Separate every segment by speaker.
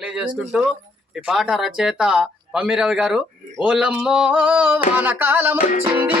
Speaker 1: తెలియజేసుకుంటూ ఈ పాట రచయిత పమ్మిరవి గారు ఓలమ్మో వానకాలం వచ్చింది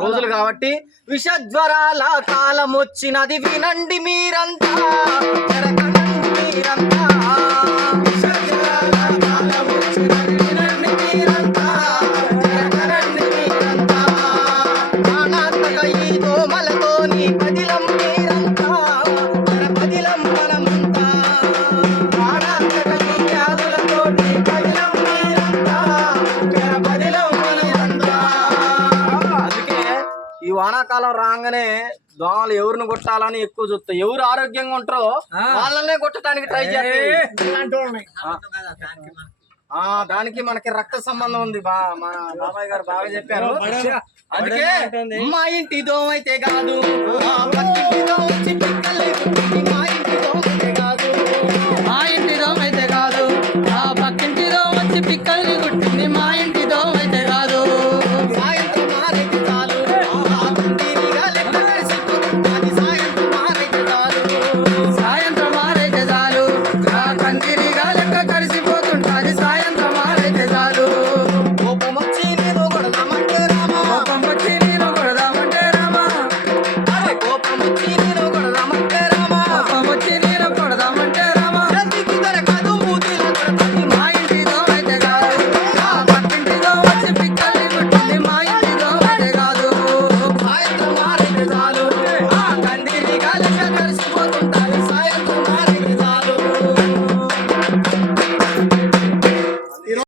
Speaker 1: రోజులు కాబట్టి విషజ్వరాల కాలం వచ్చినది వినండి మీరంతా. మీరంతా. విషజ్వరాల కాలం వచ్చినది వానాకాలం రాగానే దోమలు ఎవరిని కొట్టాలని ఎక్కువ చూస్తాయి ఎవరు ఆరోగ్యంగా ఉంటారో వాళ్ళనే కొట్టడానికి ట్రై చేస్తాయి ఆ. దానికి మనకి రక్త సంబంధం ఉంది బా మా బాబాయ్ గారు బాగా చెప్పారు. అందుకే మా ఇంటి దోమ అయితే కాదు